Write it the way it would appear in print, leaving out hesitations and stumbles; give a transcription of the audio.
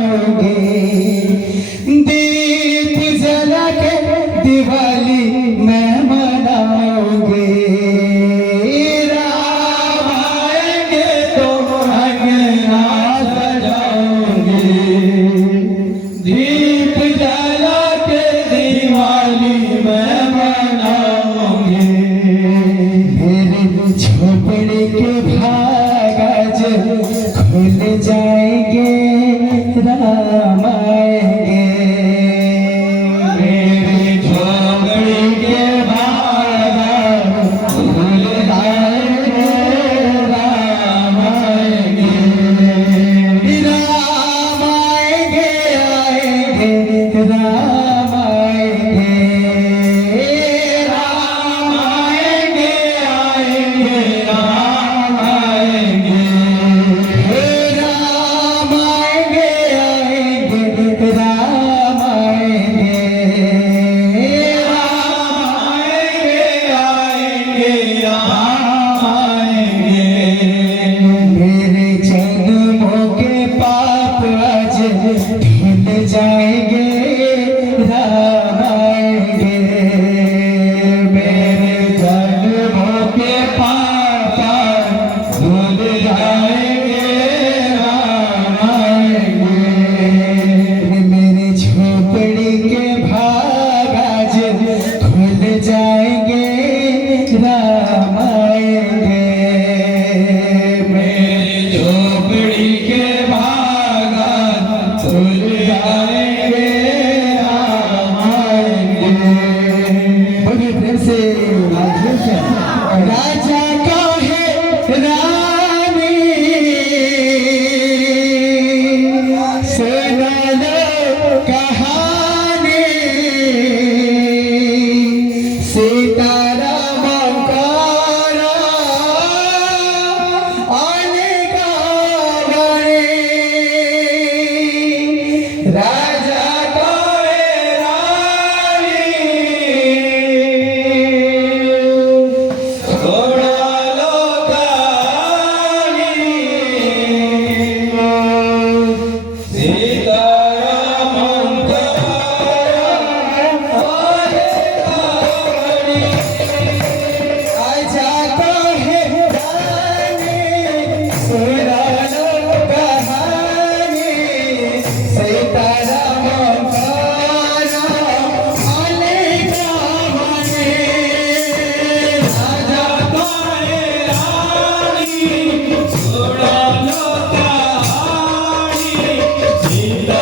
मनाओगे, दीप जला के दिवाली मैं मनाओगे। राम आएंगे तो अंगना सजाओगे, दीप जला के दिवाली मैं मनाओगे। मेरे झोपड़ी के भाग आज खुल जाएंगे, राम आएंगे। मेरे झोपड़ी के भाग खुल जाएंगे, राम आएंगे। राम आएंगे, आएंगे, राम आएंगे। राम आएंगे, आएंगे, राम आएंगे। राम आएंगे, आएंगे, राम आएंगे। राम आएंगे, आएंगे, राम आएंगे। मेरे जन्मों के पाप आज धुल जाएंगे, राम आएंगे। मेरे जन्मों के पाप धुल जाएंगे, राम आएंगे। मेरे झोपड़ी के भाग आज खुल जाएंगे, राम आएंगे। मेरे झोपड़ी के भाग खुल जाएंगे, राम आएंगे। बड़े प्रेम से राजा का है रानी, सुना लो कहानी। सीताराम का आने का वाणी, राजा का है रानी। थोड़ा लो कहानी, सीताराम का आने का वाणी। आजा का है रानी, सुना लो कहानी। सीताराम का आने का वाणी, राजा का है रानी। सुना लो कहानी, सीताराम